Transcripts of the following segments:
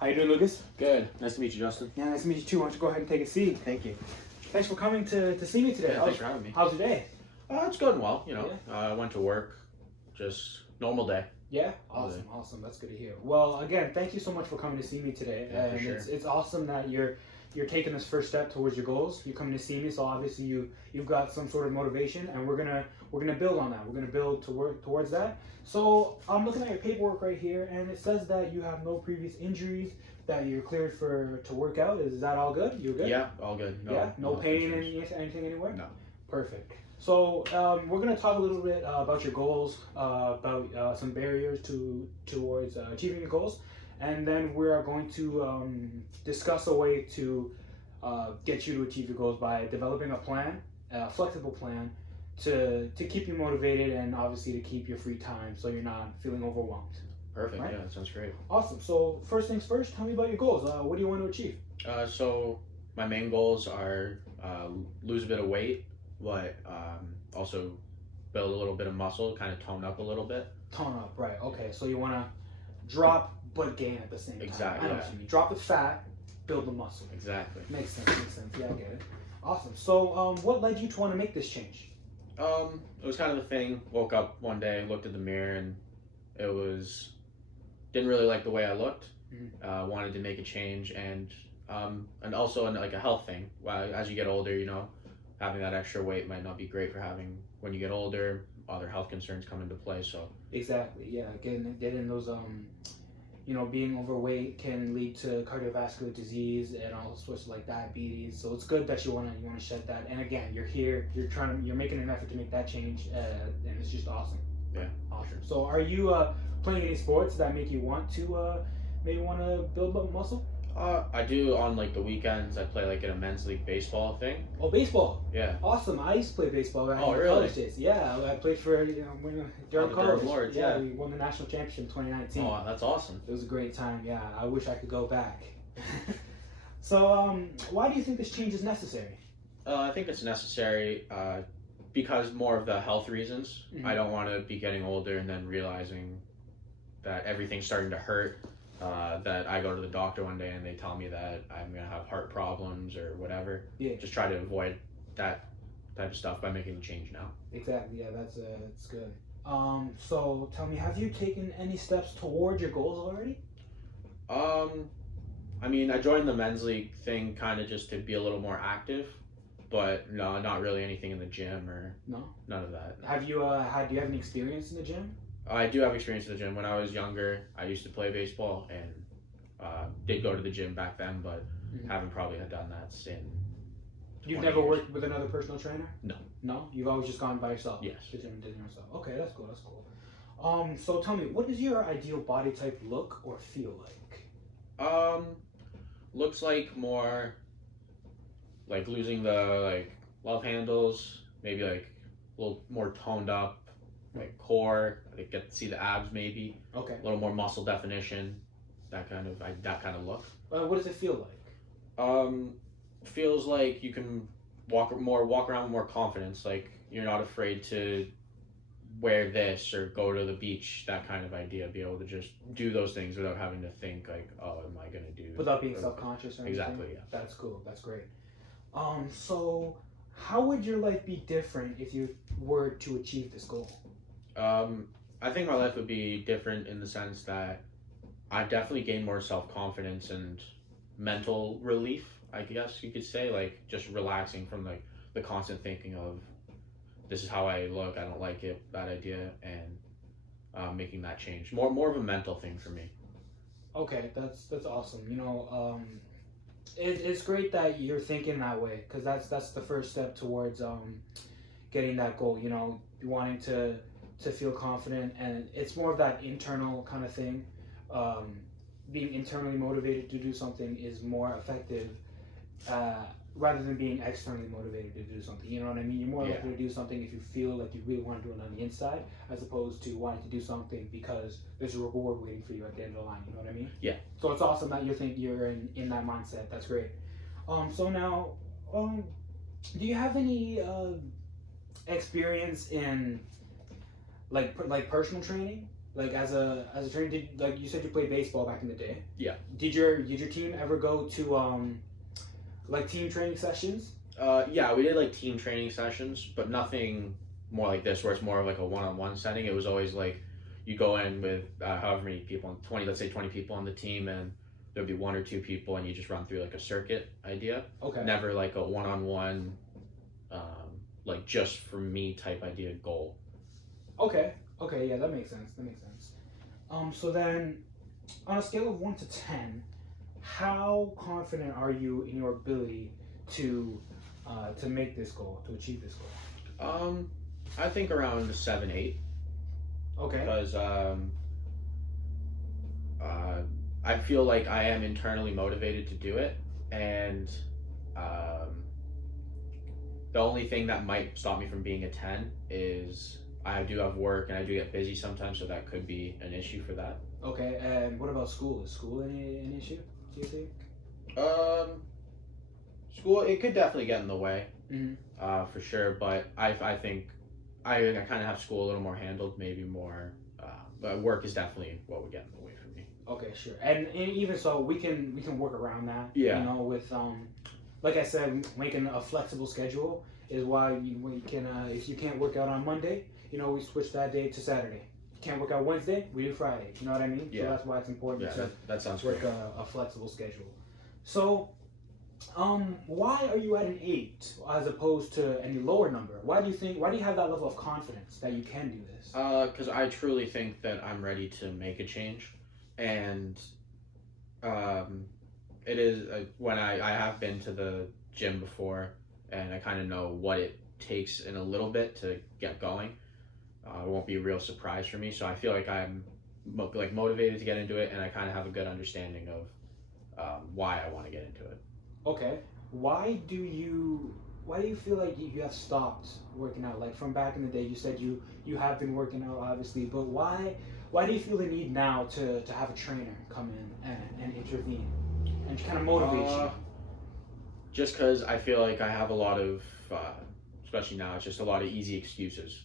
How you doing, Lucas? Good. Nice to meet you, Justin. Yeah, nice to meet you too. Why don't you go ahead and take a seat? Thank you. Thanks for coming to see me today. Yeah, thanks for having me. How's your day? It's going well, I went to work, just normal day. Yeah? Awesome. That's good to hear. Well, again, thank you so much for coming to see me today. Yeah, for and sure. it's awesome that you're taking this first step towards your goals. You're coming to see me, so obviously you've got some sort of motivation, and we're gonna build on that. We're gonna build to work towards that. So I'm looking at your paperwork right here, and it says that you have no previous injuries, that you're cleared to work out. Is that all good? You're good? Yeah, all good. No pain issues. anything anywhere? No. Perfect. So we're going to talk a little bit about your goals, about some barriers towards achieving your goals, and then we are going to discuss a way to get you to achieve your goals by developing a plan, a flexible plan, to keep you motivated and obviously to keep your free time so you're not feeling overwhelmed. Perfect. Right? Yeah, that sounds great. Awesome. So first things first, tell me about your goals. What do you want to achieve? So my main goals are lose a bit of weight, but also build a little bit of muscle, kind of tone up a little bit. Tone up, right? Okay. So you want to drop but gain at the same time. Exactly, I know yeah. what you mean. Drop the fat, build the muscle. Exactly. Makes sense. Yeah, I get it. Awesome. So, what led you to want to make this change? It was kind of the thing. Woke up one day, looked at the mirror, and didn't really like the way I looked. Wanted to make a change, and also like a health thing. As you get older, having that extra weight might not be great for having when you get older. Other health concerns come into play. So Exactly. Yeah. Getting those being overweight can lead to cardiovascular disease and all sorts of like diabetes. So it's good that you wanna shed that. And again, you're here. You're making an effort to make that change, and it's just awesome. Yeah. Awesome. So are you playing any sports that make you want to maybe want to build up muscle? I do on like the weekends. I play like in a men's league baseball thing. Oh, baseball. Yeah. Awesome. I used to play baseball back Oh, in really? college days. Yeah, I played for Durham the College. Durham Lords, yeah, yeah. we won the national championship in 2019. Oh, that's awesome. It was a great time. Yeah, I wish I could go back. So, why do you think this change is necessary? I think it's necessary because more of the health reasons. Mhm. I don't want to be getting older and then realizing that everything's starting to hurt. That I go to the doctor one day and they tell me that I'm gonna have heart problems or whatever. Yeah. Just try to avoid that type of stuff by making the change now. Exactly. Yeah, that's good. So tell me, have you taken any steps toward your goals already? I mean, I joined the men's league thing kind of just to be a little more active, but no, not really anything in the gym or No. none of that. Have you do you have any experience in the gym? I do have experience in the gym. When I was younger, I used to play baseball and did go to the gym back then, but haven't probably done that since. You've 20 never years. worked with another personal trainer? No. No? You've always just gone by yourself? Yes. To the gym and did it yourself. Okay, that's cool. So tell me, what does your ideal body type look or feel like? Looks like more like losing the like love handles, maybe like a little more toned up, like core. I get to see the abs maybe, Okay. a little more muscle definition, that kind of look. What does it feel like? Feels like you can walk around with more confidence. Like you're not afraid to wear this or go to the beach. That kind of idea. Be able to just do those things without having to think like, oh, am I gonna do? Without being self-conscious or anything? Exactly. Yeah. That's cool. That's great. So how would your life be different if you were to achieve this goal? I think my life would be different in the sense that I definitely gain more self-confidence and mental relief, I guess you could say, like just relaxing from like the constant thinking of this is how I look, I don't like it, bad idea, and making that change. More of a mental thing for me. Okay, that's awesome. It's great that you're thinking that way, because that's the first step towards getting that goal. Wanting to feel confident, and it's more of that internal kind of thing. Being internally motivated to do something is more effective rather than being externally motivated to do something. You know what I mean? You're more likely to do something if you feel like you really want to do it on the inside, as opposed to wanting to do something because there's a reward waiting for you at the end of the line. You know what I mean? Yeah. So it's awesome that you're in that mindset. That's great. So now, do you have any experience in like personal training? Like as a trainer, like you said, you played baseball back in the day. Yeah. Did your team ever go to like team training sessions? Yeah, we did like team training sessions, but nothing more like this where it's more of like a one-on-one setting. It was always like you go in with however many people, 20, let's say 20 people on the team, and there'd be one or two people, and you just run through like a circuit idea. Okay. Never like a one-on-one, like just for me type idea goal. Okay. Okay. Yeah, that makes sense. That makes sense. So then, on a scale of 1 to 10, how confident are you in your ability to make this goal, to achieve this goal? I think around 7, 8. Okay. Because I feel like I am internally motivated to do it, and the only thing that might stop me from being a 10 is I do have work and I do get busy sometimes, so that could be an issue for that. Okay. And what about school? Is school an issue? Do you think? School, it could definitely get in the way, Mm-hmm. for sure. But I think I kind of have school a little more handled, maybe more. But work is definitely what would get in the way for me. Okay, sure. And even so, we can work around that. Yeah. You know, with like I said, making a flexible schedule is why we can. If you can't work out on Monday, you know, we switch that day to Saturday. You can't work out Wednesday, we do Friday. You know what I mean? Yeah. So that's why it's important Yeah, to that sounds work great. a flexible schedule. So, why are you at an 8 as opposed to any lower number? Why do you think? Why do you have that level of confidence that you can do this? Because I truly think that I'm ready to make a change, and it is when I have been to the gym before, and I kind of know what it takes in a little bit to get going. It won't be a real surprise for me, so I feel like I'm motivated to get into it, and I kind of have a good understanding of why I want to get into it. Okay. Why do you feel like you have stopped working out? Like from back in the day, you said you have been working out, obviously, but why do you feel the need now to have a trainer come in and intervene and kind of motivate you? Just because I feel like I have a lot of, especially now, it's just a lot of easy excuses.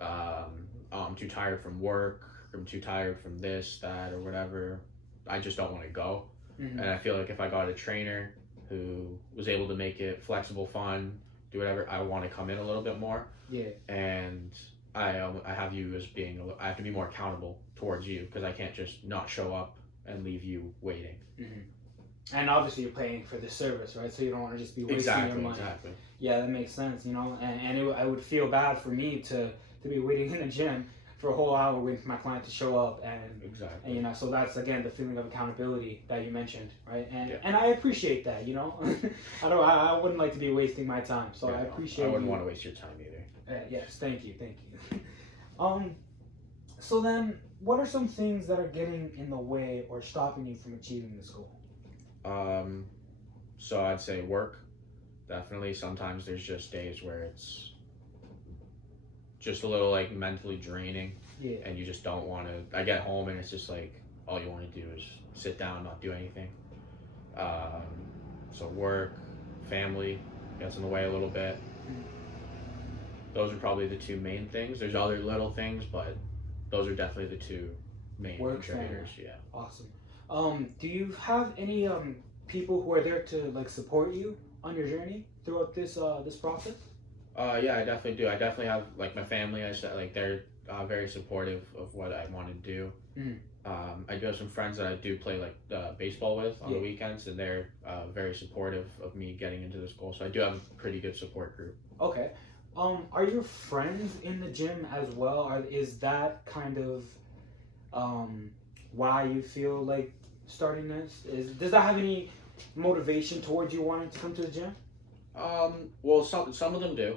I'm too tired from work. I'm too tired from this, that, or whatever. I just don't want to go. Mm-hmm. And I feel like if I got a trainer who was able to make it flexible, fun, do whatever, I want to come in a little bit more. Yeah. And I have you as being, I have to be more accountable towards you, because I can't just not show up and leave you waiting. Mm-hmm. And obviously you're paying for the service, right? So you don't want to just be wasting your money. Exactly. Yeah, that makes sense, you know. And I would feel bad for me to be waiting in the gym for a whole hour waiting for my client to show up, and Exactly. you know, so that's again the feeling of accountability that you mentioned, right? And Yeah. and I appreciate that, you know. I wouldn't like to be wasting my time, so Yeah, I no, appreciate. I wouldn't you. want to waste your time either. Yes, thank you. So then, what are some things that are getting in the way or stopping you from achieving this goal? So I'd say work. Definitely. Sometimes there's just days where it's just a little like mentally draining, Yeah. and you just don't want to. I get home and it's just like all you want to do is sit down, not do anything. So work, family gets in the way a little bit. Those are probably the two main things. There's other little things, but those are definitely the two main Work, contributors. Yeah. Awesome. Do you have any people who are there to like support you on your journey throughout this process? Yeah, I definitely do. I definitely have like my family. I said like they're very supportive of what I want to do. Mhm. I do have some friends that I do play like baseball with on the weekends, and they're very supportive of me getting into this goal. So I do have a pretty good support group. Okay. Are your friends in the gym as well? Is that kind of why you feel like starting this? Does that have any motivation towards you wanting to come to the gym? Well, some of them do,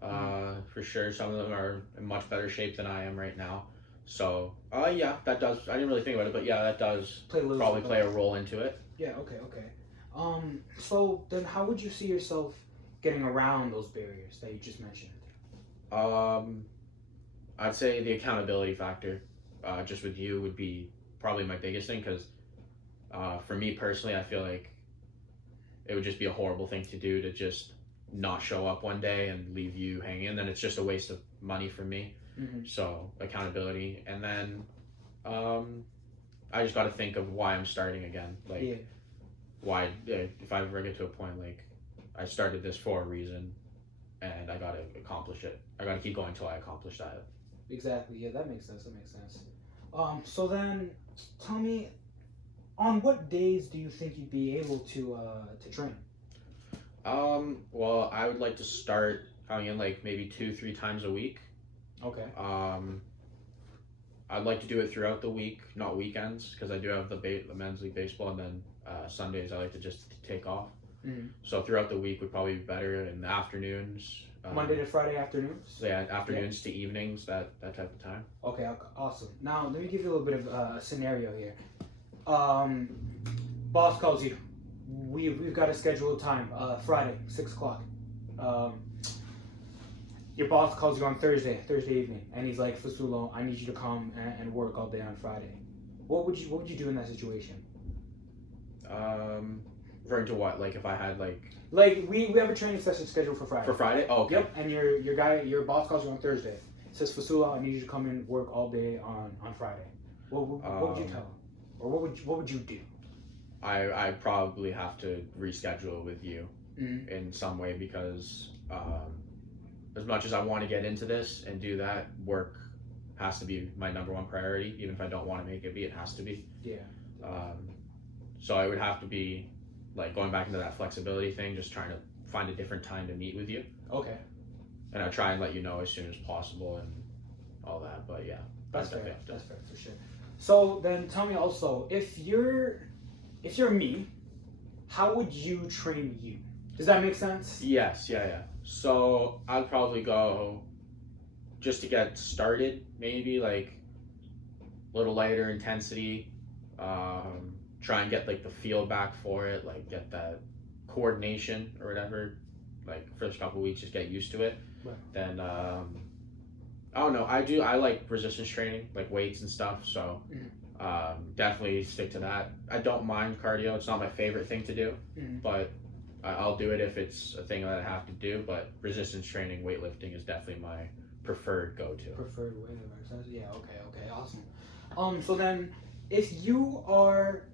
for sure. Some of them are in much better shape than I am right now. So, yeah, that does. I didn't really think about it, but yeah, that does probably play a role into it. Yeah. Okay. So then, how would you see yourself getting around those barriers that you just mentioned? I'd say the accountability factor, just with you, would be probably my biggest thing, because for me personally, I feel like it would just be a horrible thing to do, to just not show up one day and leave you hanging, and then it's just a waste of money for me. Mm-hmm. So accountability, and then I just got to think of why I'm starting again. Like, Yeah. why, if I ever get to a point, like, I started this for a reason and I got to accomplish it. I got to keep going until I accomplish that. Exactly. Yeah, that makes sense. That makes sense. So then, tell me, on what days do you think you'd be able to train? Well, I would like to start coming in like maybe 2-3 times a week. Okay. I'd like to do it throughout the week, not weekends, because I do have the men's league baseball, and then Sundays I like to just take off. Mm-hmm. So throughout the week would probably be better in the afternoons. Monday to Friday afternoons. So yeah, afternoons to evenings, that type of time. Okay, awesome. Now let me give you a little bit of a scenario here. Boss calls you. We've got a scheduled time. Friday, 6 o'clock. Your boss calls you on Thursday evening, and he's like, Fasulo, I need you to come and work all day on Friday. What would you do in that situation? Referring to what? Like if I had like we have a training session scheduled for Friday. For Friday? Oh, okay. Yep. And your boss calls you on Thursday. Says, Fasulo, I need you to come and work all day on Friday. What would you tell him? Or what would you do? I probably have to reschedule with you Mm-hmm. in some way because as much as I want to get into this and do that, work has to be my number one priority. Even if I don't want to make it be, it has to be. Yeah. So I would have to be like going back into that flexibility thing, just trying to find a different time to meet with you. Okay. And I'll try and let you know as soon as possible and all that. But yeah, That's fair. definitely have to. That's fair for sure. So then tell me also, if you're me, how would you train you? Does that make sense? Yes, yeah. So I'd probably go just to get started, maybe like a little lighter intensity. Try and get like the feel back for it, like get that coordination or whatever. Like first couple weeks, just get used to it. Right. Then I don't know. I like resistance training, like weights and stuff. So definitely stick to that. I don't mind cardio. It's not my favorite thing to do, but I'll do it if it's a thing that I have to do. But resistance training, weightlifting is definitely my preferred go-to. Preferred way of exercise? Yeah. Okay. Awesome. So then, if you are,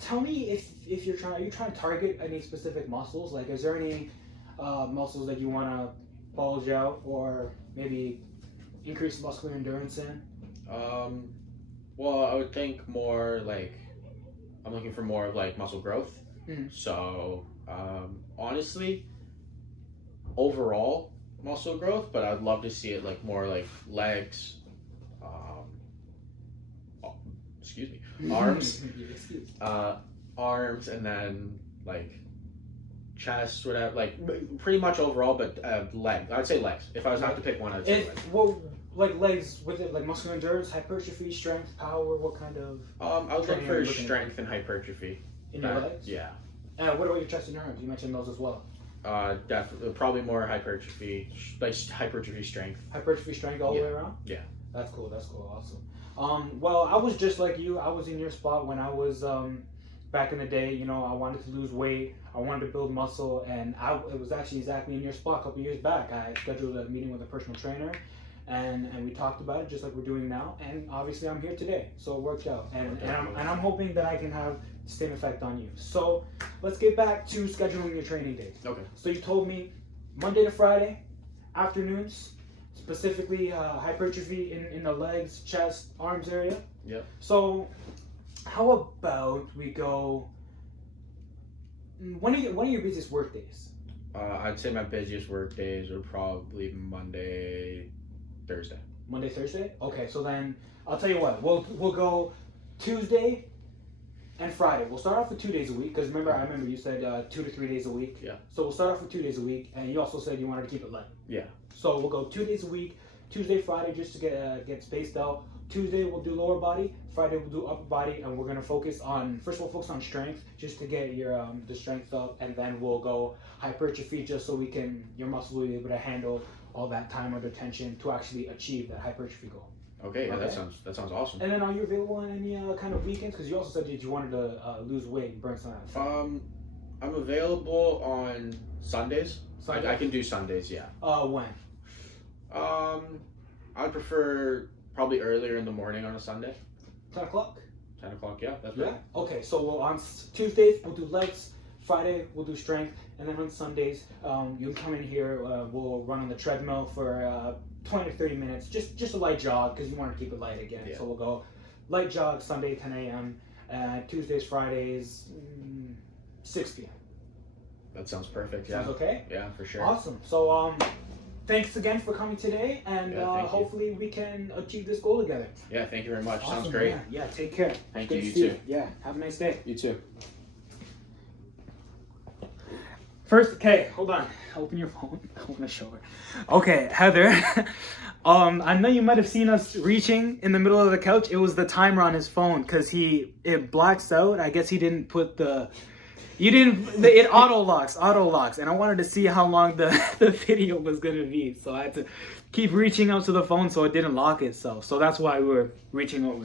tell me if you're trying. Are you trying to target any specific muscles? Like, is there any muscles that you want to bulge out or maybe increase muscular endurance in? Well, I would think more like I'm looking for more of like muscle growth. So honestly, overall muscle growth, but I'd love to see it like more like legs, arms, arms, and then like chest, whatever, like pretty much overall, but leg. I'd say legs. If I was to have to pick one, I'd say legs. Well, like legs with it, like muscular endurance, hypertrophy, strength, power. What kind of? I would look for strength and hypertrophy. In your legs? Yeah. What about your chest and arms? You mentioned those as well. Definitely, probably more hypertrophy, like hypertrophy strength. Hypertrophy strength all the way around? Yeah. That's cool, awesome. Well, I was just like you. I was in your spot when I was back in the day. You know, I wanted to lose weight. I wanted to build muscle, and it was actually exactly in your spot a couple years back. I scheduled a meeting with a personal trainer, and we talked about it just like we're doing now. And obviously, I'm here today, so it worked out. And I'm hoping that I can have the same effect on you. So let's get back to scheduling your training days. Okay. So you told me Monday to Friday, afternoons, specifically hypertrophy in the legs, chest, arms area. Yep. So how about we go? When are your busiest work days? I'd say my busiest work days are probably Monday, Thursday. Monday, Thursday. Okay, so then I'll tell you what. We'll go Tuesday and Friday. We'll start off with 2 days a week because I remember you said 2 to 3 days a week. Yeah. So we'll start off with 2 days a week, and you also said you wanted to keep it light. Yeah. So we'll go 2 days a week. Tuesday, Friday, just to get spaced out. Tuesday we'll do lower body. Friday we'll do upper body, and we're gonna focus on strength, just to get your the strength up, and then we'll go hypertrophy, just so your muscles will be able to handle all that time under tension to actually achieve that hypertrophy goal. Okay, yeah, that sounds awesome. And then are you available on any kind of weekends? Because you also said that you wanted to lose weight and burn some fat. I'm available on Sundays. Sunday? I can do Sundays, yeah. When? I'd prefer probably earlier in the morning on a Sunday. 10 o'clock? 10 o'clock. Yeah, that's Yeah. right. Okay, so on Tuesdays we'll do legs. Friday we'll do strength, and then on Sundays you can come in here. We'll run on the treadmill for 20 to 30 minutes, just a light jog because you want to keep it light again. Yeah. So we'll go light jog Sunday 10 a.m. Tuesdays, Fridays 6 p.m. That sounds perfect. Yeah. Sounds okay? Yeah, for sure. Awesome. So thanks again for coming today, and Yeah, thank you. hopefully we can achieve this goal together. Yeah, thank you very much. Awesome, Sounds great. man. Yeah, take care. Thank Good you. to You see too. Yeah, have a nice day. You too. First, okay, hold on. Open your phone. I want to show her. Okay, Heather. I know you might have seen us reaching in the middle of the couch. It was the timer on his phone because it blacks out. I guess he didn't put it auto locks, and I wanted to see how long the video was gonna be, so I had to keep reaching out to the phone so it didn't lock itself. So that's why we were reaching over.